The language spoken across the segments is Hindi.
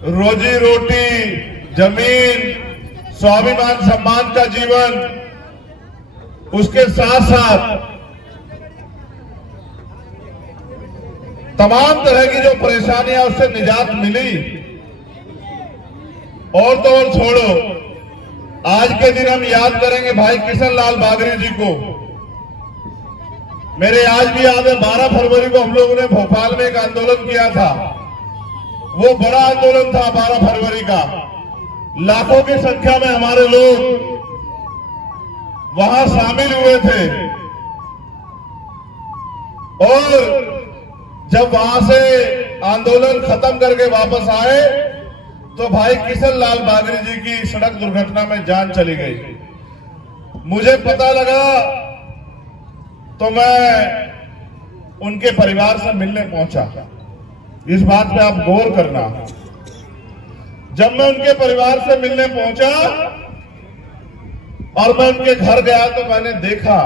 रोजी रोटी, जमीन, स्वाभिमान सम्मान का जीवन, उसके साथ साथ तमाम तरह की जो परेशानियां उससे निजात मिली। और तो और छोड़ो, आज के दिन हम याद करेंगे भाई किशन लाल बागरी जी को। मेरे आज भी याद है 12 फरवरी को हम लोगों ने भोपाल में एक आंदोलन किया था। वो बड़ा आंदोलन था 12 फरवरी का। लाखों की संख्या में हमारे लोग वहां शामिल हुए थे। और जब वहां से आंदोलन खत्म करके वापस आए तो भाई किशन लाल बागरी जी की सड़क दुर्घटना में जान चली गई। मुझे पता लगा तो मैं उनके परिवार से मिलने पहुंचा। इस बात पे आप गौर करना। जब मैं उनके परिवार से मिलने पहुंचा और मैं उनके घर गया तो मैंने देखा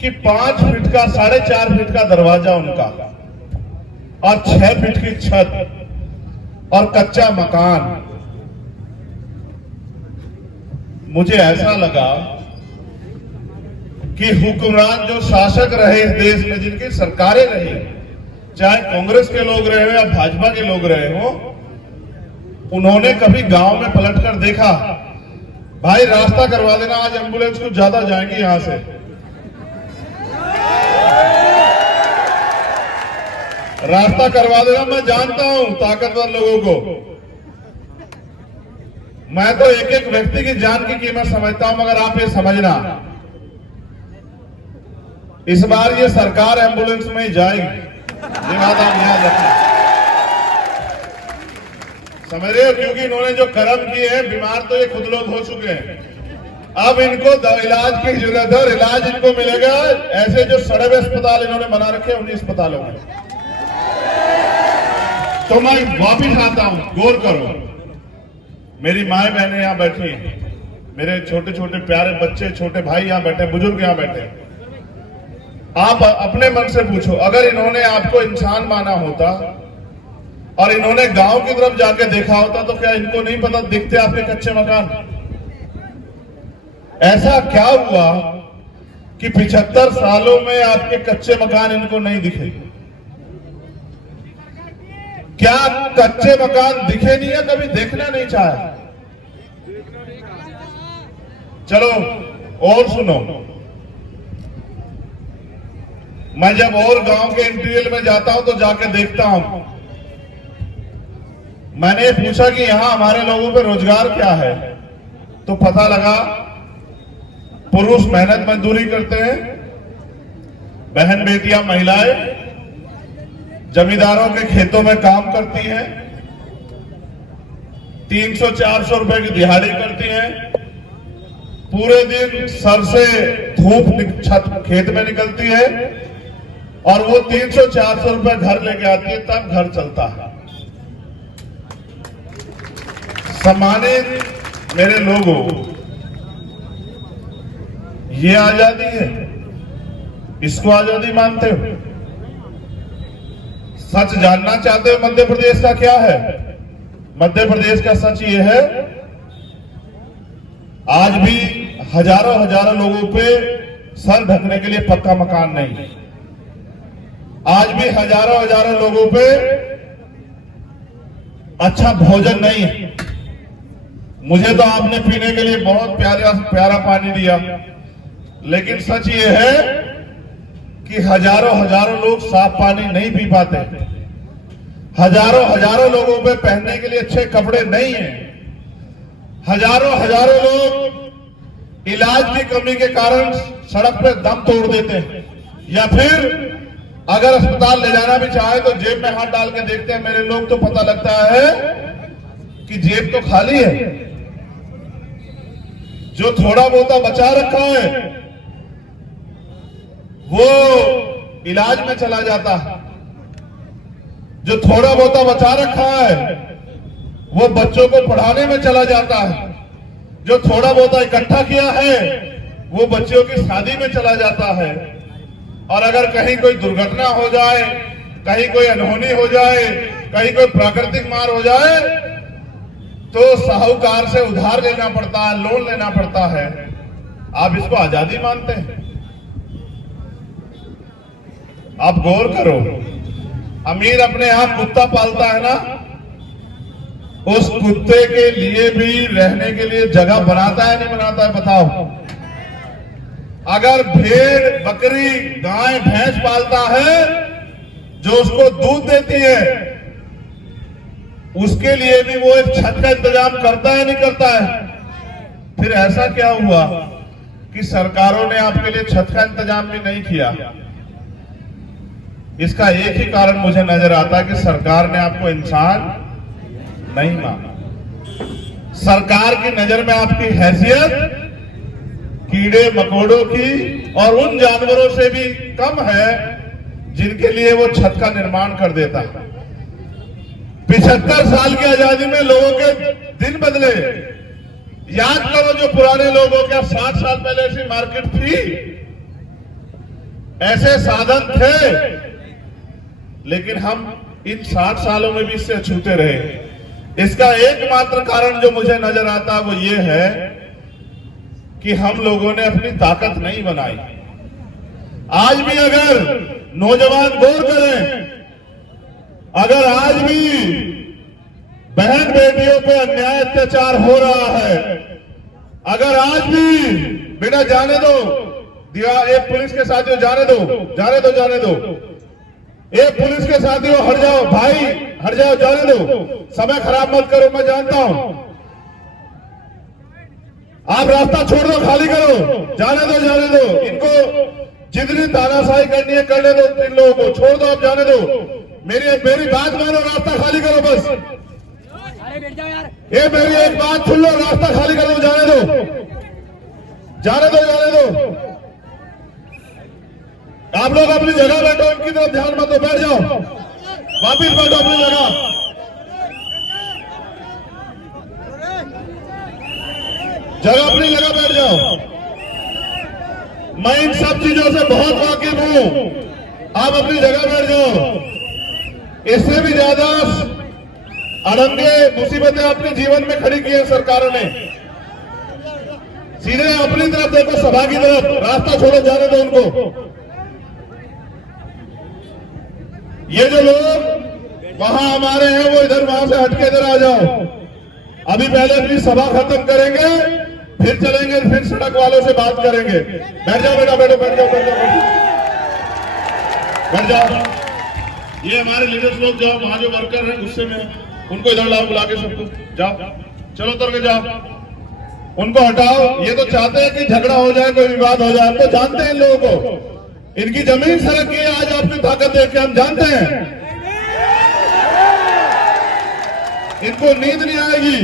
कि 5 फीट का 4.5 फीट का दरवाजा उनका और 6 फीट की छत और कच्चा मकान। मुझे ऐसा लगा कि हुक्मरान जो शासक रहे इस देश में, जिनकी सरकारें रही, चाहे कांग्रेस के लोग रहे हो या भाजपा के लोग रहे हो, उन्होंने कभी गांव में पलटकर देखा भाई रास्ता करवा देना, आज एम्बुलेंस कुछ ज्यादा जाएंगी यहां से। रास्ता करवा देना। मैं जानता हूं ताकतवर लोगों को, मैं तो एक एक व्यक्ति की जान की कीमत समझता हूं, मगर आप ये समझना, इस बार ये सरकार एम्बुलेंस में ही जाएगी। ये बात आप याद रखना, समझ रहे हो? क्योंकि इन्होंने जो कर्म किए हैं, बीमार तो ये खुद लोग हो चुके हैं। अब इनको इलाज की जरूरत है और इलाज इनको मिलेगा ऐसे जो सड़े हुए अस्पताल इन्होंने बना रखे हैं उन्हीं अस्पतालों में। तो मैं वापिस आता हूं, गौर करो। मेरी माए बहनें यहां बैठी हैं, मेरे छोटे छोटे प्यारे बच्चे, छोटे भाई यहां बैठे, बुजुर्ग यहां बैठे। आप अपने मन से पूछो, अगर इन्होंने आपको इंसान माना होता और इन्होंने गांव की तरफ जाके देखा होता तो क्या इनको नहीं पता दिखते आपके कच्चे मकान? ऐसा क्या हुआ कि 75 सालों में आपके कच्चे मकान इनको नहीं दिखे? क्या कच्चे मकान दिखे नहीं या कभी देखना नहीं चाहा? चलो और सुनो, मैं जब और गांव के इंटीरियर में जाता हूं तो जाके देखता हूं। मैंने पूछा कि यहां हमारे लोगों पे रोजगार क्या है, तो पता लगा पुरुष मेहनत मजदूरी करते हैं, बहन बेटियां महिलाएं जमींदारों के खेतों में काम करती हैं, 300-400 रुपए की दिहाड़ी करती हैं, पूरे दिन सर से धूप छत खेत में निकलती है और वो 300-400 रुपए घर लेके आती है, तब घर चलता है। सम्मानित मेरे लोगों, ये आजादी है, इसको आजादी मानते हो? सच जानना चाहते हो मध्य प्रदेश का क्या है? मध्य प्रदेश का सच ये है, आज भी हजारों लोगों पे सर ढकने के लिए पक्का मकान नहीं। आज भी हजारों लोगों पे अच्छा भोजन नहीं है। मुझे तो आपने पीने के लिए बहुत प्यारा पानी दिया, लेकिन सच ये है कि हजारों लोग साफ पानी नहीं पी पाते। हजारों लोगों पे पहनने के लिए अच्छे कपड़े नहीं है। हजारों लोग इलाज की कमी के कारण सड़क पे दम तोड़ देते हैं, या फिर अगर अस्पताल ले जाना भी चाहे तो जेब में हाथ डाल के देखते हैं मेरे लोग, तो पता लगता है कि जेब तो खाली है। जो थोड़ा बहुत बचा रखा है वो इलाज में चला जाता है, जो थोड़ा बहुत बचा रखा है वो बच्चों को पढ़ाने में चला जाता है, जो थोड़ा बहुत इकट्ठा किया है वो बच्चों की शादी में चला जाता है। और अगर कहीं कोई दुर्घटना हो जाए, कहीं कोई अनहोनी हो जाए, कहीं कोई प्राकृतिक मार हो जाए तो साहूकार से उधार लेना पड़ता है, लोन लेना पड़ता है। आप इसको आजादी मानते हैं? आप गौर करो, अमीर अपने यहाँ कुत्ता पालता है ना, उस कुत्ते के लिए भी रहने के लिए जगह बनाता है नहीं बनाता है? बताओ। अगर भेड़, बकरी, गाय, भैंस पालता है जो उसको दूध देती है, उसके लिए भी वो एक छत का इंतजाम करता है नहीं करता है? फिर ऐसा क्या हुआ कि सरकारों ने आपके लिए छत का इंतजाम भी नहीं किया? इसका एक ही कारण मुझे नजर आता है कि सरकार ने आपको इंसान नहीं माना। सरकार की नजर में आपकी हैसियत कीड़े मकोड़ों की और उन जानवरों से भी कम है जिनके लिए वो छत का निर्माण कर देता है। 75 साल की आजादी में लोगों के दिन बदले। याद करो, जो पुराने लोग हो, क्या 60 साल पहले ऐसी मार्केट थी? ऐसे साधन थे? लेकिन हम इन 60 सालों में भी इससे अछूते रहे। इसका एकमात्र कारण जो मुझे नजर आता है वो ये है कि हम लोगों ने अपनी ताकत नहीं बनाई। आज भी अगर नौजवान गौर करें, अगर आज भी बहन बेटियों पे अन्याय अत्याचार हो रहा है, अगर आज भी बेटा जाने दो, एक पुलिस के साथियों जाने दो, जाने दो, जाने दो, एक पुलिस के साथियों हट जाओ, भाई हट जाओ, जाने दो, समय खराब मत करो, मैं जानता हूं। आप रास्ता छोड़ दो, खाली करो, जाने दो, जाने दो। इनको जितनी तानाशाही करनी है करने दो, इन लोगों को छोड़ दो, आप जाने दो। मेरी बात मानो, रास्ता खाली करो बस। ये मेरी एक बात सुन लो, रास्ता खाली करो, जाने दो, जाने दो, जाने दो। आप लोग अपनी जगह बैठो, इनकी तरफ ध्यान मत दो, बैठ जाओ, वापिस बैठो अपनी जगह। अपनी जगह बैठ जाओ। मैं इन सब चीजों से बहुत वाकिफ हूं, आप अपनी जगह बैठ जाओ। इससे भी ज्यादा अड़ंगे मुसीबतें अपने जीवन में खड़ी की है सरकारों ने। सीधे अपनी तरफ देखो, सभा की तरफ, रास्ता छोड़ो, जाने दो उनको। ये जो लोग वहां हमारे हैं वो इधर वहां से हटके इधर आ जाओ। अभी पहले अपनी सभा खत्म करेंगे, फिर चलेंगे, फिर सड़क वालों से बात करेंगे। बैठ जाओ बेटा, बैठो, बैठ जाओ, बैठ जाओ, बैठ जाओ। ये हमारे लीडर्स लोग जाओ, वहां जो वर्कर हैं गुस्से में, उनको इधर लाओ, बुला के सबको, जाओ, चलो उतर के जाओ, उनको हटाओ। ये तो चाहते हैं कि झगड़ा हो जाए, कोई विवाद हो जाए। हम तो जानते हैं इन लोगों को, इनकी जमीन सरक गई आज आपकी ताकत देख के, हम जानते हैं। इनको नींद नहीं आएगी।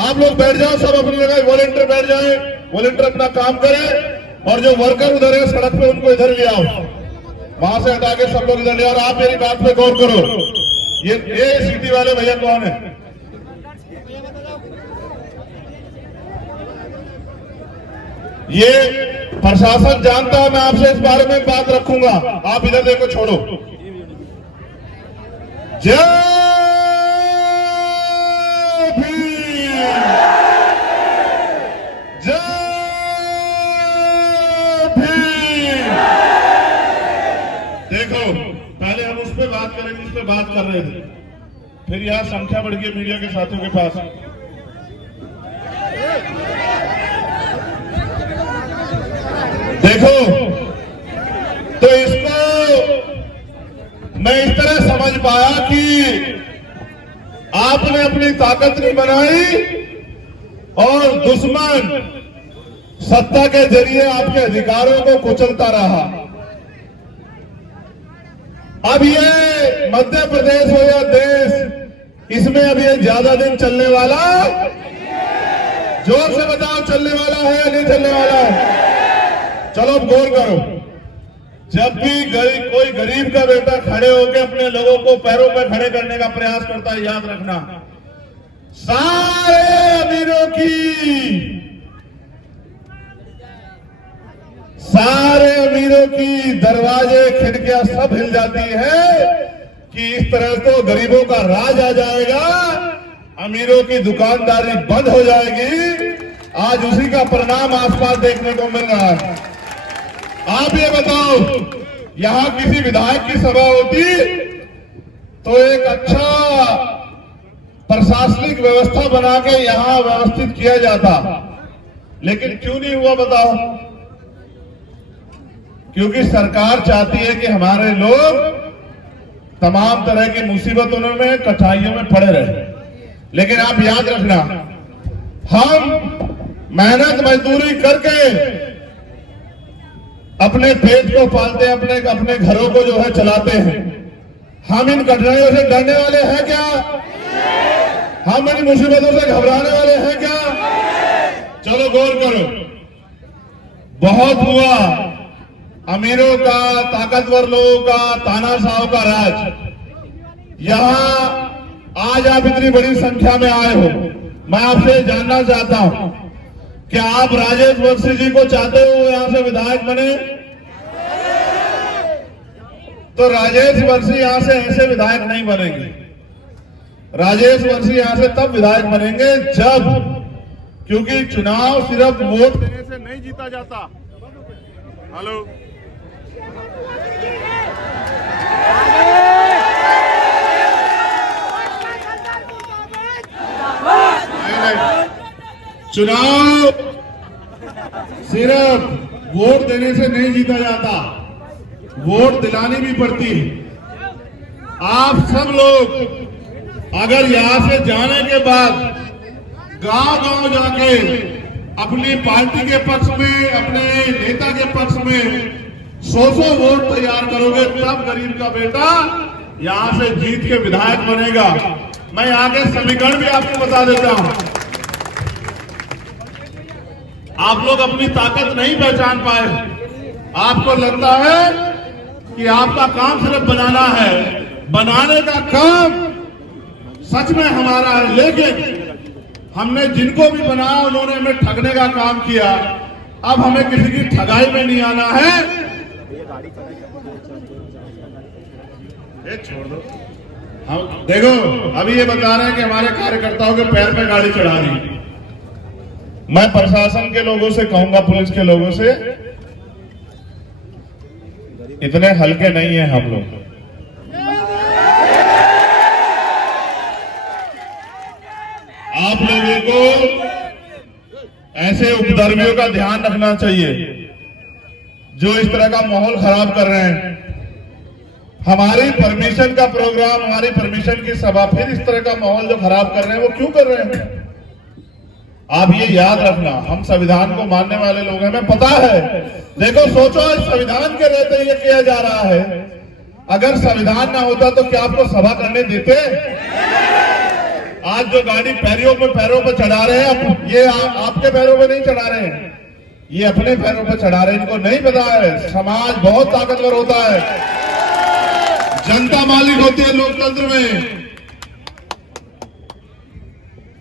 आप लोग बैठ जाओ, सब अपनी जगह, वॉलंटियर बैठ जाए, वॉलंटियर अपना काम करें, और जो वर्कर उधर है सड़क पे उनको इधर ले आओ, वहां से हटा के सब लोग इधर ले आओ। और आप मेरी बात पे गौर करो, ये सिटी वाले भैया कौन है? ये प्रशासन जानता है, मैं आपसे इस बारे में बात रखूंगा। आप इधर देखो, छोड़ो। जय भीम, जय भीम। देखो, पहले हम उस पर बात करेंगे, उस पर बात कर रहे थे, फिर यहां संख्या बढ़ गई मीडिया के साथियों के पास। देखो, तो इसको मैं इस तरह समझ पाया कि आपने अपनी ताकत नहीं बनाई और दुश्मन सत्ता के जरिए आपके अधिकारों को कुचलता रहा। अब ये मध्य प्रदेश हो या देश, इसमें अब ये ज्यादा दिन चलने वाला, जोर से बताओ, चलने वाला है या नहीं चलने वाला है? चलो अब गौर करो, जब भी कोई गरीब का बेटा खड़े होकर अपने लोगों को पैरों पर खड़े करने का प्रयास करता है, याद रखना, सारे अमीरों की दरवाजे खिड़कियां सब हिल जाती है कि इस तरह तो गरीबों का राज आ जाएगा, अमीरों की दुकानदारी बंद हो जाएगी। आज उसी का परिणाम आसपास देखने को मिल रहा है। आप ये बताओ, यहां किसी विधायक की सभा होती तो एक अच्छा प्रशासनिक व्यवस्था बना के यहां व्यवस्थित किया जाता, लेकिन क्यों नहीं हुआ बताओ? क्योंकि सरकार चाहती है कि हमारे लोग तमाम तरह की मुसीबतों में, कठिनाइयों में पड़े रहे। लेकिन आप याद रखना, हम मेहनत मजदूरी करके अपने पेट को पालते हैं, अपने घरों को जो है चलाते हैं। हम इन कठिनाइयों से डरने वाले हैं क्या? हम इन मुसीबतों से घबराने वाले हैं क्या? चलो गौर करो, बहुत हुआ अमीरों का, ताकतवर लोगों का, तानाशाहों का राज। यहां आज आप इतनी बड़ी संख्या में आए हो, मैं आपसे जानना चाहता हूं, क्या आप राजेश वर्षी जी को चाहते हो यहां से विधायक बने? तो राजेश वर्षी यहां से ऐसे विधायक नहीं बनेंगे। राजेश वर्षी यहां से तब विधायक बनेंगे जब, क्योंकि चुनाव सिर्फ वोट देने से नहीं जीता जाता। हेलो, चुनाव सिर्फ वोट देने से नहीं जीता जाता, वोट दिलानी भी पड़ती है। आप सब लोग अगर यहां से जाने के बाद गांव-गांव जाके अपनी पार्टी के पक्ष में, अपने नेता के पक्ष में 100 वोट तैयार करोगे, तब गरीब का बेटा यहां से जीत के विधायक बनेगा। मैं यहां के समीकरण भी आपको बता देता हूं। आप लोग अपनी ताकत नहीं पहचान पाए। आपको लगता है कि आपका काम सिर्फ बनाना है, बनाने का काम सच में हमारा है, लेकिन हमने जिनको भी बनाया उन्होंने हमें ठगने का काम किया। अब हमें किसी की ठगाई में नहीं आना है। ये छोड़ दो, हम देखो अभी ये बता रहे हैं कि हमारे कार्यकर्ताओं के पैर पे गाड़ी चढ़ा दी। मैं प्रशासन के लोगों से कहूंगा, पुलिस के लोगों से, इतने हल्के नहीं है हम लोग। आप लोगों को ऐसे उपद्रवियों का ध्यान रखना चाहिए जो इस तरह का माहौल खराब कर रहे हैं। हमारी परमिशन का प्रोग्राम, हमारी परमिशन की सभा, फिर इस तरह का माहौल जो खराब कर रहे हैं वो क्यों कर रहे हैं? आप ये याद रखना, हम संविधान को मानने वाले लोग हैं, हमें पता है। देखो सोचो, संविधान के रहते ये किया जा रहा है। अगर संविधान ना होता तो क्या आपको सभा करने देते? आज जो गाड़ी पैरों पे चढ़ा रहे हैं, ये आपके पैरों पे नहीं चढ़ा रहे हैं, ये अपने पैरों पे चढ़ा रहे हैं। इनको नहीं पता है समाज बहुत ताकतवर होता है, जनता मालिक होती है लोकतंत्र में।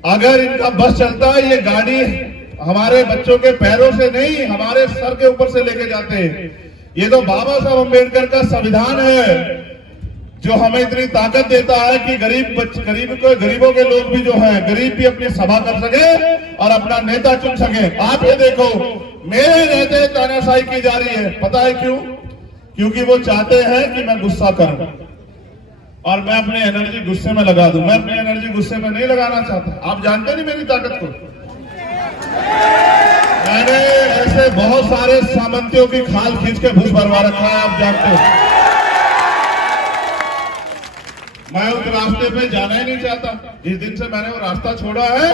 अगर इनका बस चलता है, ये गाड़ी हमारे बच्चों के पैरों से नहीं, हमारे सर के ऊपर से लेके जाते हैं। ये तो बाबा साहब अम्बेडकर का संविधान है जो हमें इतनी ताकत देता है कि गरीबों के लोग भी जो हैं, गरीब भी अपनी सभा कर सके और अपना नेता चुन सके। आप ये देखो, मेरे रहते तानाशाही की जा रही है। पता है क्यों? क्योंकि वो चाहते हैं कि मैं गुस्सा करूं और मैं अपनी एनर्जी गुस्से में लगा दूं। मैं अपनी एनर्जी गुस्से में नहीं लगाना चाहता। आप जानते नहीं मेरी ताकत को। मैंने ऐसे बहुत सारे सामंतियों की खाल खींच के भूस भरवा रखा है, आप जानते हो। मैं उस रास्ते पे जाना ही नहीं चाहता। जिस दिन से मैंने वो रास्ता छोड़ा है,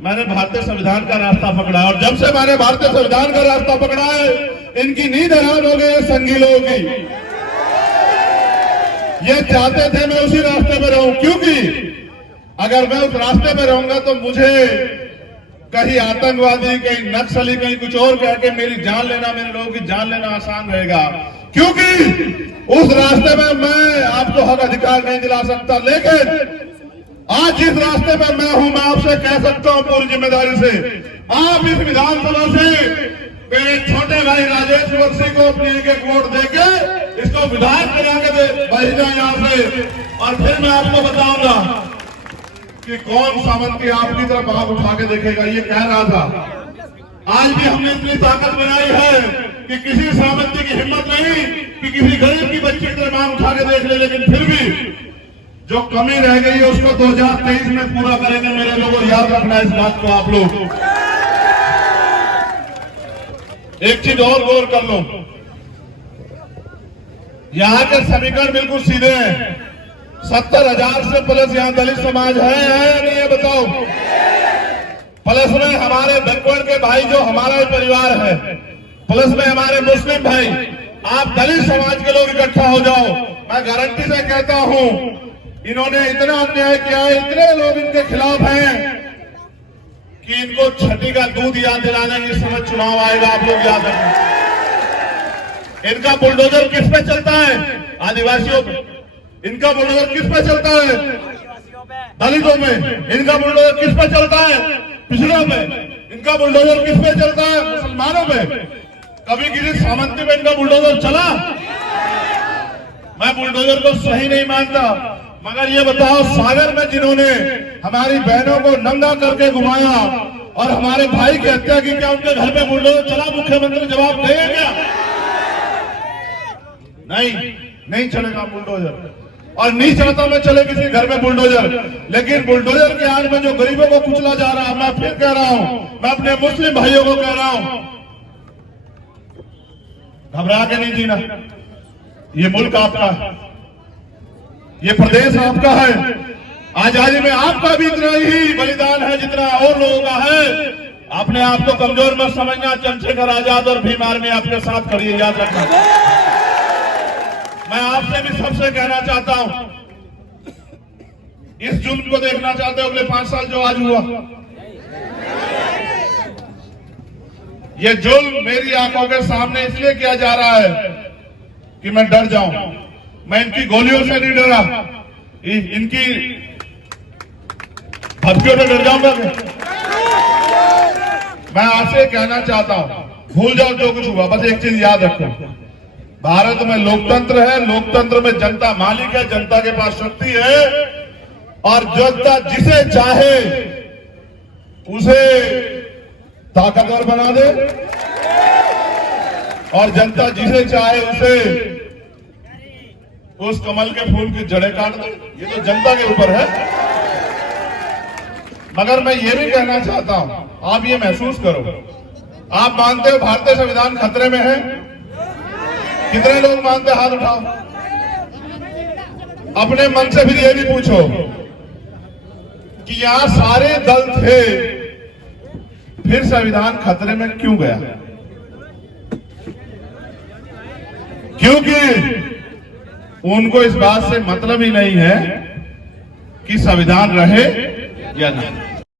मैंने भारतीय संविधान का रास्ता पकड़ा है। और जब से मैंने भारतीय संविधान का रास्ता पकड़ा है, इनकी नींद हराम हो गई है संघी लोगों की। ये चाहते थे मैं उसी रास्ते में रहूं, क्योंकि अगर मैं उस रास्ते में रहूंगा तो मुझे कहीं आतंकवादी, कहीं नक्सली, कहीं कुछ और कह के मेरी जान लेना, मेरे लोगों की जान लेना आसान रहेगा। क्योंकि उस रास्ते में मैं आपको हक अधिकार नहीं दिला सकता। लेकिन आज जिस रास्ते में मैं हूं, मैं आपसे कह सकता हूं पूरी जिम्मेदारी से, आप इस विधानसभा से मेरे छोटे भाई राजेश बख्शी को अपनी एक वोट देके इसको विधायक बना के भेजना यहाँ से। और फिर मैं आपको बताऊंगा कि कौन सामंती आपकी तरफ आग उठा के देखेगा। ये कह रहा था, आज भी हमने इतनी ताकत बनाई है कि किसी सामंती की हिम्मत नहीं कि किसी गरीब की बच्ची की तरफ आग उठा के देख ले, लेकिन फिर भी जो कमी रह गई है उसको 2023 में पूरा करेंगे। मेरे लोगों, याद रखना इस बात को आप लोग। एक चीज और गौर कर लो, यहाँ के समीकरण बिल्कुल सीधे हैं। 70,000 से प्लस यहाँ दलित समाज है या नहीं है बताओ? प्लस में हमारे दक्कड़ के भाई जो हमारा परिवार है, प्लस में हमारे मुस्लिम भाई, आप दलित समाज के लोग इकट्ठा हो जाओ। मैं गारंटी से कहता हूं, इन्होंने इतना अन्याय किया है, इतने लोग इनके खिलाफ हैं कि इनको छठी का दूध याद दिलाने की समय चुनाव आएगा। आप लोग याद रखें, इनका बुलडोजर किस पे चलता है? आदिवासियों पे। इनका बुलडोजर किस पे चलता है? दलितों में। इनका बुलडोजर किस पे चलता है? पिछड़ों में। इनका बुलडोजर किस पे चलता है? मुसलमानों पे। कभी किसी सामंती में इनका बुलडोजर चला? मैं बुलडोजर को सही नहीं मानता, मगर ये बताओ, सागर में जिन्होंने हमारी बहनों को नंगा करके घुमाया और हमारे भाई की हत्या की, क्या उनके घर पे बुलडोजर चला? मुख्यमंत्री जवाब देंगे क्या? नहीं चलेगा बुलडोजर, और नहीं चाहता मैं चले किसी घर में बुलडोजर। लेकिन बुलडोजर के आड़ में जो गरीबों को कुचला जा रहा है, मैं फिर कह रहा हूं, मैं अपने मुस्लिम भाइयों को कह रहा हूं, घबरा के नहीं जीना। ये मुल्क आपका है, ये प्रदेश आपका है। आजादी में आपका भी इतना ही बलिदान है जितना और लोगों का है। अपने आप को कमजोर मत समझना। चंद्रशेखर आजाद और भीम आर्मी आपके साथ खड़ी है, याद रखना। मैं आपसे भी सबसे कहना चाहता हूं, इस जुल्म को देखना चाहते हो अगले 5 साल जो आज हुआ, ये जुल्म मेरी आंखों के सामने इसलिए किया जा रहा है कि मैं डर जाऊं। मैं इनकी गोलियों से नहीं डरा, इनकी धमकियों से डर जाऊंगा। मैं आपसे कहना चाहता हूं, भूल जाओ जो कुछ हुआ, बस एक चीज याद रखो, भारत में लोकतंत्र है, लोकतंत्र में जनता मालिक है, जनता के पास शक्ति है, और जनता जिसे चाहे उसे ताकतवर बना दे, और जनता जिसे चाहे उसे उस कमल के फूल की जड़ें काट दे। ये तो जनता के ऊपर है। मगर मैं ये भी कहना चाहता हूं, आप ये महसूस करो, आप मानते हो भारतीय संविधान खतरे में है? कितने लोग मानते? हाथ उठाओ। अपने मन से फिर ये भी पूछो कि यहां सारे दल थे, फिर संविधान खतरे में क्यों गया? क्योंकि उनको इस बात से मतलब ही नहीं है कि संविधान रहे या नहीं।